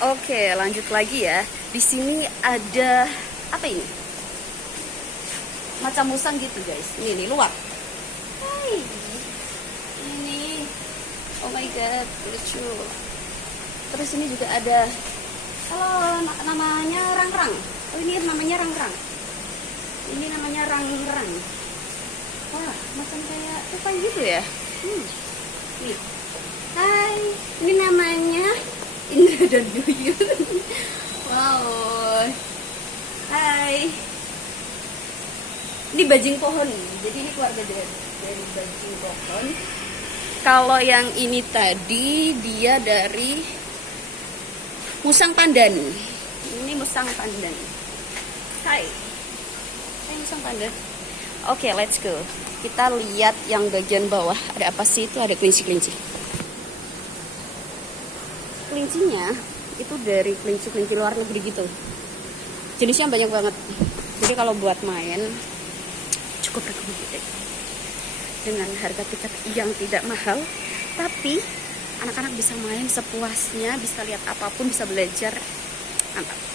Oke, lanjut lagi ya. Di sini ada apa ini? Macam musang gitu guys. Ini nih luar. Hai. Ini. Oh my god, lucu. Terus ini juga ada. Halo, namanya rangrang. Oh ini namanya rangrang. Ini namanya rangrang. Wah, macam kayak tupai gitu ya. Nih. Hai, ini namanya Indra dan Yuyun. Wow. Hai. Ini bajing pohon. Jadi ini keluarga dari bajing pohon. Kalau yang ini tadi dia dari musang pandan. Ini musang pandan. Hai. Hai musang pandan. Oke, let's go. Kita lihat yang bagian bawah. Ada apa sih itu? Ada kelinci-kelinci. Kelincinya itu dari kelinci-kelinci luar negeri gitu. Jenisnya banyak banget. Jadi kalau buat main cukup recommended. Dengan harga tiket yang tidak mahal, tapi anak-anak bisa main sepuasnya, bisa lihat apapun, bisa belajar. Mantap.